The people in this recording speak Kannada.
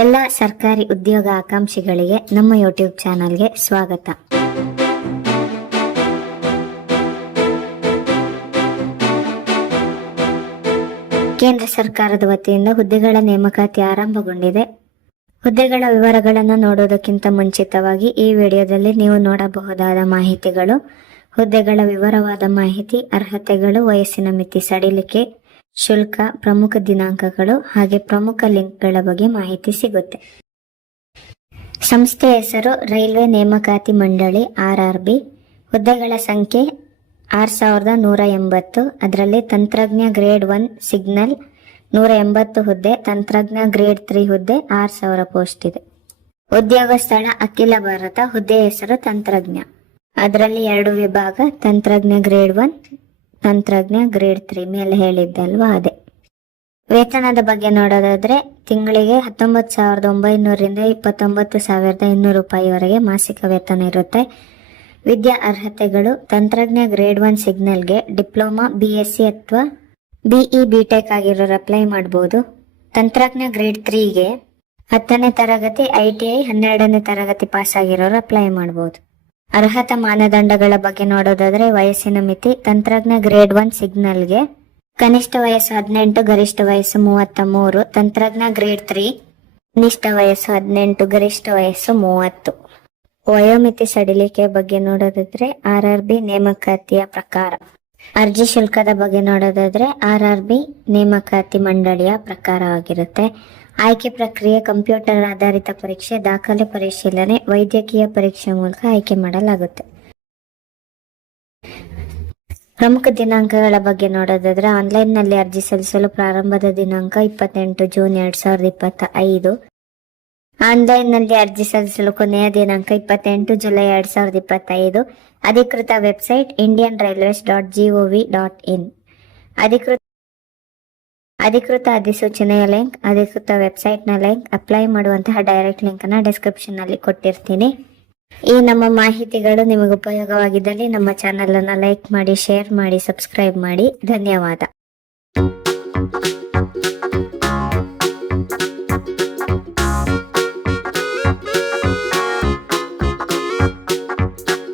ಎಲ್ಲ ಸರ್ಕಾರಿ ಉದ್ಯೋಗ ಆಕಾಂಕ್ಷಿಗಳಿಗೆ ನಮ್ಮ ಯೂಟ್ಯೂಬ್ ಚಾನಲ್ಗೆ ಸ್ವಾಗತ. ಕೇಂದ್ರ ಸರ್ಕಾರದ ವತಿಯಿಂದ ಹುದ್ದೆಗಳ ನೇಮಕಾತಿ ಆರಂಭಗೊಂಡಿದೆ. ಹುದ್ದೆಗಳ ವಿವರಗಳನ್ನು ನೋಡೋದಕ್ಕಿಂತ ಮುಂಚಿತವಾಗಿ ಈ ವಿಡಿಯೋದಲ್ಲಿ ನೀವು ನೋಡಬಹುದಾದ ಮಾಹಿತಿಗಳು, ಹುದ್ದೆಗಳ ವಿವರವಾದ ಮಾಹಿತಿ, ಅರ್ಹತೆಗಳು, ವಯಸ್ಸಿನ ಮಿತಿ, ಸಡಿಲಿಕೆ ಶುಲ್ಕ ಪ್ರಮುಖ ದಿನಾಂಕಗಳು ಹಾಗೆ ಪ್ರಮುಖ ಲಿಂಕ್ಗಳ ಬಗ್ಗೆ ಮಾಹಿತಿ ಸಿಗುತ್ತೆ. ಸಂಸ್ಥೆ ಹೆಸರು ರೈಲ್ವೆ ನೇಮಕಾತಿ ಮಂಡಳಿ ಆರ್ ಆರ್ ಬಿ ಹುದ್ದೆಗಳ ಸಂಖ್ಯೆ ಆರು ಸಾವಿರದ ನೂರ ಎಂಬತ್ತು. ಅದರಲ್ಲಿ ತಂತ್ರಜ್ಞ ಗ್ರೇಡ್ ಒನ್ ಸಿಗ್ನಲ್ ನೂರ ಎಂಬತ್ತು ಹುದ್ದೆ, ತಂತ್ರಜ್ಞ ಗ್ರೇಡ್ ತ್ರೀ ಹುದ್ದೆ, ಆರು ಸಾವಿರ ಪೋಸ್ಟ್ ಇದೆ. ಉದ್ಯೋಗ ಸ್ಥಳ ಅಖಿಲ ಭಾರತ ಹುದ್ದೆ ಹೆಸರು ತಂತ್ರಜ್ಞ. ಅದರಲ್ಲಿ ಎರಡು ವಿಭಾಗ, ತಂತ್ರಜ್ಞ ಗ್ರೇಡ್ ಒನ್ ತಂತ್ರಜ್ಞ ಗ್ರೇಡ್ ತ್ರೀ ಮೇಲೆ ಹೇಳಿದ್ದಲ್ವಾ ಅದೇ. ವೇತನದ ಬಗ್ಗೆ ನೋಡೋದಾದ್ರೆ ತಿಂಗಳಿಗೆ ಹತ್ತೊಂಬತ್ತು ಸಾವಿರದ ಒಂಬೈನೂರಿಂದ ಇಪ್ಪತ್ತೊಂಬತ್ತು ಸಾವಿರದ ಇನ್ನೂರು ರೂಪಾಯಿವರೆಗೆ ಮಾಸಿಕ ವೇತನ ಇರುತ್ತೆ. ವಿದ್ಯಾ ಅರ್ಹತೆಗಳು, ತಂತ್ರಜ್ಞ ಗ್ರೇಡ್ ಒನ್ ಸಿಗ್ನಲ್ಗೆ ಡಿಪ್ಲೊಮಾ ಬಿ ಎಸ್ ಸಿ ಅಥವಾ ಬಿಇ ಬಿ ಟೆಕ್ ಆಗಿರೋರು ಅಪ್ಲೈ ಮಾಡ್ಬೋದು. ತಂತ್ರಜ್ಞ ಗ್ರೇಡ್ ತ್ರೀಗೆ ಹತ್ತನೇ ತರಗತಿ, ಐ ಟಿ ಐ ಹನ್ನೆರಡನೇ ತರಗತಿ ಪಾಸ್ ಆಗಿರೋರು ಅಪ್ಲೈ ಮಾಡ್ಬೋದು. ಅರ್ಹತಾ ಮಾನದಂಡಗಳ ಬಗ್ಗೆ ನೋಡೋದಾದ್ರೆ ವಯಸ್ಸಿನ ಮಿತಿ, ತಂತ್ರಜ್ಞ ಗ್ರೇಡ್ ಒನ್ ಸಿಗ್ನಲ್ಗೆ ಕನಿಷ್ಠ ವಯಸ್ಸು ಹದಿನೆಂಟು, ಗರಿಷ್ಠ ವಯಸ್ಸು ಮೂವತ್ತ ಮೂರು ತಂತ್ರಜ್ಞ ಗ್ರೇಡ್ ತ್ರೀ, ಕನಿಷ್ಠ ವಯಸ್ಸು ಹದಿನೆಂಟು, ಗರಿಷ್ಠ ವಯಸ್ಸು ಮೂವತ್ತು. ವಯೋಮಿತಿ ಸಡಿಲಿಕೆ ಬಗ್ಗೆ ನೋಡೋದಾದ್ರೆ ಆರ್ ಆರ್ ಬಿ ನೇಮಕಾತಿಯ ಪ್ರಕಾರ. ಅರ್ಜಿ ಶುಲ್ಕದ ಬಗ್ಗೆ ನೋಡೋದಾದ್ರೆ ಆರ್ ಆರ್ ಬಿ ನೇಮಕಾತಿ ಮಂಡಳಿಯ ಪ್ರಕಾರವಾಗಿರುತ್ತೆ ಆಯ್ಕೆ ಪ್ರಕ್ರಿಯೆ ಕಂಪ್ಯೂಟರ್ ಆಧಾರಿತ ಪರೀಕ್ಷೆ, ದಾಖಲೆ ಪರಿಶೀಲನೆ, ವೈದ್ಯಕೀಯ ಪರೀಕ್ಷೆ ಮೂಲಕ ಆಯ್ಕೆ ಮಾಡಲಾಗುತ್ತೆ. ಪ್ರಮುಖ ದಿನಾಂಕಗಳ ಬಗ್ಗೆ ನೋಡೋದಾದ್ರೆ ಆನ್ಲೈನ್ನಲ್ಲಿ ಅರ್ಜಿ ಸಲ್ಲಿಸಲು ಪ್ರಾರಂಭದ ದಿನಾಂಕ ಇಪ್ಪತ್ತೆಂಟು ಜೂನ್ ಎರಡ್ ಸಾವಿರದ ಇಪ್ಪತ್ತ ಐದು ಆನ್ಲೈನ್ನಲ್ಲಿ ಅರ್ಜಿ ಸಲ್ಲಿಸಲು ಕೊನೆಯ ದಿನಾಂಕ ಇಪ್ಪತ್ತೆಂಟು ಜುಲೈ ಎರಡ್ ಸಾವಿರದ ಇಪ್ಪತ್ತೈದು. ಅಧಿಕೃತ website Indian railways dot gov dot in ಅಧಿಕೃತ ಅಧಿಕೃತ ಅಧಿಸೂಚನೆಯ ಲಿಂಕ್, ಅಧಿಕೃತ ವೆಬ್ಸೈಟ್ನ ಲಿಂಕ್, ಅಪ್ಲೈ ಮಾಡುವಂತಹ ಡೈರೆಕ್ಟ್ ಲಿಂಕ್ ಅನ್ನ ಡಿಸ್ಕ್ರಿಪ್ಷನ್ನಲ್ಲಿ ಕೊಟ್ಟಿರ್ತೀನಿ. ಈ ನಮ್ಮ ಮಾಹಿತಿಗಳು ನಿಮಗೆ ಉಪಯೋಗವಾಗಿದ್ದಲ್ಲಿ ನಮ್ಮ ಚಾನೆಲ್ ಅನ್ನ ಲೈಕ್ ಮಾಡಿ, ಶೇರ್ ಮಾಡಿ, ಸಬ್ಸ್ಕ್ರೈಬ್ ಮಾಡಿ. ಧನ್ಯವಾದ.